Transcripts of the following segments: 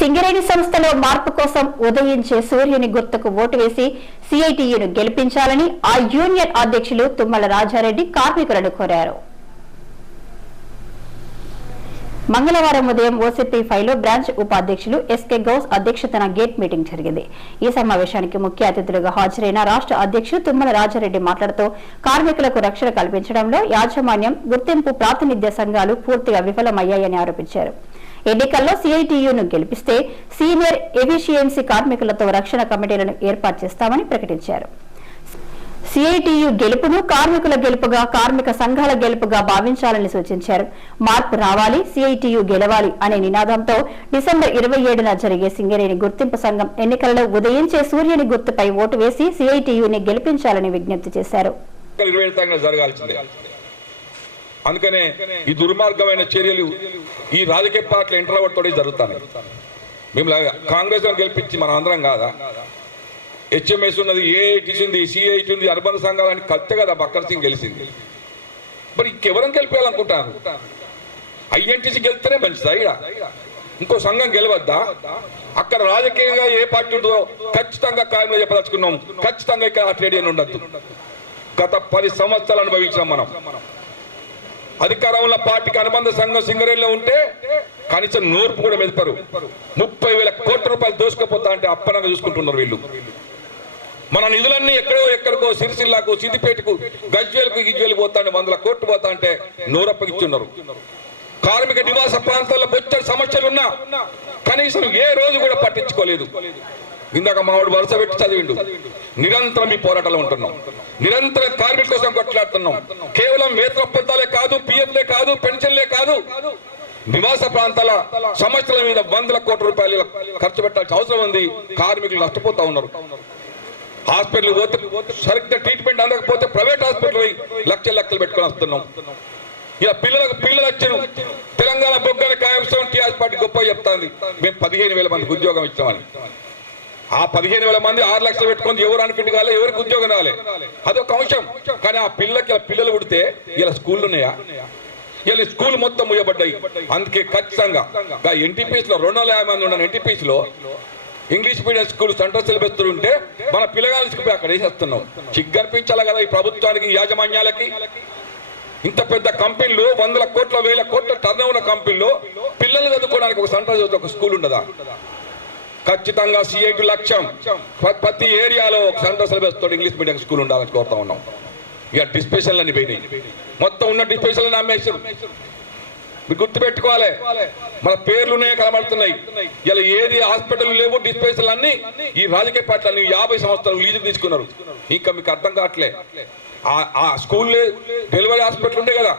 సింగరేణి సంస్థలో మార్పు కోసం ఉదయించే సూర్యుని గుర్తుకు ఓటు వేసి సిఐటియును గెలిపించాలని ఆ యూనియన్ అధ్యక్షులు తుమ్మల రాజారెడ్డి కార్మికులను కోరారు. మంగళవారం ఉదయం ఓసీపీ ఫైలో బ్రాంచ్ ఉపాధ్యక్షులు ఎస్కే గౌస్ అధ్యక్షతన గేట్ మీటింగ్ జరిగింది. ఈ సమావేశానికి ముఖ్య అతిథులుగా హాజరైన రాష్ట్ర అధ్యక్షులు తుమ్మల రాజారెడ్డి మాట్లాడుతూ కార్మికులకు రక్షణ కల్పించడంలో యాజమాన్యం గుర్తింపు ప్రాతినిధ్య సంఘాలు పూర్తిగా విఫలమయ్యాయని ఆరోపించారు. ఎన్నికల్లో సిఐటియును గెలిపిస్తే సీనియర్ ఎఫిషియన్సీ కార్మికులతో రక్షణ కమిటీలను ఏర్పాటు చేస్తామని ప్రకటించారు. సిఐటియు గెలుపును కార్మికుల గెలుపుగా కార్మిక సంఘాల గెలుపుగా భావించాలని సూచించారు. మార్పు రావాలి సిఐటియు గెలవాలి అనే నినాదంతో డిసెంబర్ ఇరవై ఏడున జరిగే సింగరేణి గుర్తింపు సంఘం ఎన్నికలలో ఉదయించే సూర్యుని గుర్తుపై ఓటు వేసి సిఐటియుని గెలిపించాలని విజ్ఞప్తి చేశారు. అందుకనే ఈ దుర్మార్గమైన చర్యలు ఈ రాజకీయ పార్టీల ఇంటర్వతోటి జరుగుతున్నాయి మేము కాంగ్రెస్ గెలిపించి మనం అందరం కాదా? హెచ్ఎంఎస్ ఉన్నది ఏఐటీసీ ఉంది సిఐటి ఉంది అనుబంధ సంఘాలని కత్తే కదా బక్కర్ సింగ్ గెలిచింది. మరి ఇంకెవరం గెలిపేయాలనుకుంటారు? ఐఎన్టీసీ గెలిస్తేనే మంచిదా ఇక్కడ ఇంకో సంఘం గెలవద్దా? అక్కడ రాజకీయంగా ఏ పార్టీ ఉంటుందో ఖచ్చితంగా కార్యం చెప్పదలుచుకున్నాం. ఖచ్చితంగా ఇక్కడ ఆ ట్రేడ్ యూనియన్ ఉండద్దు. గత పది సంవత్సరాలు అనుభవించాం మనం. అధికారంలో పార్టీకి అనుబంధ సంఘం సింగరేణిలో ఉంటే కనీసం నూర్పు కూడా మెదపరు. ముప్పై వేల కోట్ల రూపాయలు దోసుకపోతా అంటే అప్పనంగా చూసుకుంటున్నారు వీళ్ళు. మన నిధులన్నీ ఎక్కడో ఎక్కడికో సిరిసిల్లాకు సిద్దిపేటకు గజ్వేలకు గిజ్వేలకు పోతా వందల కోట్లు పోతా అంటే నోరప్పగిస్తున్నారు కార్మిక నివాస ప్రాంతాల్లో బొచ్చడి సమస్యలు ఉన్నా కనీసం ఏ రోజు కూడా పట్టించుకోలేదు. ఇందాక మావాడు వరుస పెట్టి చదివిండు. నిరంతరం ఈ పోరాటాలు ఉంటున్నాం. నిరంతరం కార్మికుల కోసం కొట్లాడుతున్నాం. కేవలం వేతన పెద్దలే కాదు పిఎఫ్లే కాదు పెన్షన్లే కాదు. నివాస ప్రాంతాల సమస్యల మీద వందల కోట్ల రూపాయలు ఖర్చు పెట్టాల్సిన అవసరం ఉంది. కార్మికులు నష్టపోతా ఉన్నారు. హాస్పిటల్ పోతే సరిగ్గా ట్రీట్మెంట్ అందకపోతే ప్రైవేట్ హాస్పిటల్ పోయి లక్షలు లక్షలు పెట్టుకొని వస్తున్నాం. ఇలా పిల్లలకు పిల్లలు వచ్చారు. తెలంగాణ బొగ్గల కాయసం టీఆర్ఎస్ పార్టీ గొప్ప చెప్తాంది. మేము పదిహేను వేల మందికి ఉద్యోగం ఇచ్చామని. ఆ పదిహేను వేల మంది ఆరు లక్షలు పెట్టుకొని ఎవరు అనిఫిట్ కాలే ఎవరికి ఉద్యోగం రాలే. అదొక అంశం. కానీ ఆ పిల్లకి పిల్లలు పుడితే ఇలా స్కూళ్ళు ఉన్నాయా? ఇలా స్కూల్ మొత్తం ముయ్యబడ్డాయి అందుకే ఖచ్చితంగా ఎన్టీపీస్లో రెండు వందల యాభై మంది ఉన్న ఎన్టీపీస్లో English medium school central syllabus ఉంటే మన పిల్లగాలు అక్కడ వేసేస్తున్నాం. చిగ్గర్పించాలి కదా ఈ ప్రభుత్వానికి యాజమాన్యాలకి. ఇంత పెద్ద కంపెనీలు వందల కోట్ల వేల కోట్ల టర్న్ ఉన్న కంపెనీలు పిల్లలు చదువుకోవడానికి ఒక సెంట్రల్ ఒక స్కూల్ ఉండదా? ఖచ్చితంగా సిఐటి లక్ష్యం. ప్రతి ఏరియాలో ఒక సెంట్రల్ సిలబస్ తోటి ఇంగ్లీష్ మీడియం స్కూల్ ఉండాలని కోరుతా ఉన్నాం. ఇక డిస్పెషల్ అని పోయినాయి. మొత్తం ఉన్న డిస్పెషల్ అని అమ్మేసారు మీరు గుర్తుపెట్టుకోవాలి. మన పేర్లునే కనబడుతున్నాయి. ఇలా ఏది హాస్పిటల్ లేవు డిస్పెన్సర్లు అన్ని ఈ రాజకీయ పార్టీలు యాభై సంవత్సరాలు లీజుకు తీసుకున్నారు. ఇంకా మీకు అర్థం కావట్లే. ఆ- ఆ స్కూల్ డెలివరీ హాస్పిటల్ ఉండే కదా.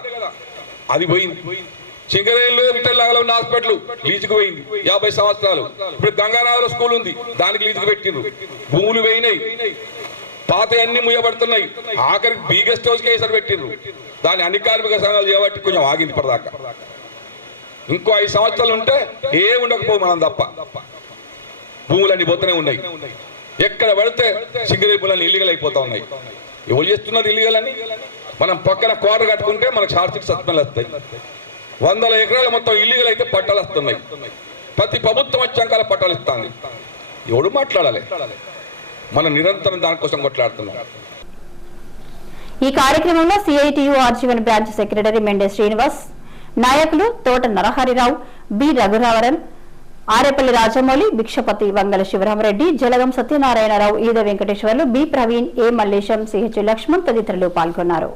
అది పోయింది. చింగరేళ్ళు రిటైల్ లాగా ఉన్న హాస్పిటల్ లీజుకు పోయింది. యాభై సంవత్సరాలు. ఇప్పుడు గంగానగర్ స్కూల్ ఉంది. దానికి లీజుకు పెట్టిండ్రు. భూములు పోయినాయి. పాత అన్ని ముయ్యబడుతున్నాయి. ఆఖరికి బీగెస్ట్ హౌస్ కేసరి పెట్టిండ్రు. దాని అన్ని కార్మిక సంఘాలు చేయబట్టి కొంచెం ఆగింది ఇప్పటిదాకా. ఇంకో ఐదు సంవత్సరాలు ఉంటే ఏ ఉండకపో మనం తప్ప. భూములన్నీ పోతూనే ఉన్నాయి. ఎక్కడ పడితే సింగరే భూములన్నీ ఇల్లీగల్ అయిపోతా ఉన్నాయి. ఎవరు చేస్తున్నారు ఇల్లీగల్ అని? మనం పక్కన క్వార్టర్ కట్టుకుంటే మనకు షార్ట్ సిక్స్ సస్పెండ్ వస్తాయి. వందల ఎకరాలు మొత్తం ఇల్లీగల్ అయితే పట్టాలు వస్తున్నాయి. ప్రతి ప్రభుత్వం వచ్చాక పట్టాలు ఇస్తాంది. ఎవడు మాట్లాడాలి? మనం నిరంతరం దానికోసం కొట్లాడుతున్నాం. ఈ కార్యక్రమంలో CITU RG one branch secretary Mende Srinivas నాయకులు Thota Narahari Rao B Raghuvaran Arepalli Rajamouli Bhikshapathi Vangala Sivarama Reddy Jalagam Satyanarayana Rao Eda Venkateswarlu B Praveen A Mallesham CH Laxman తదితరులు పాల్గొన్నారు.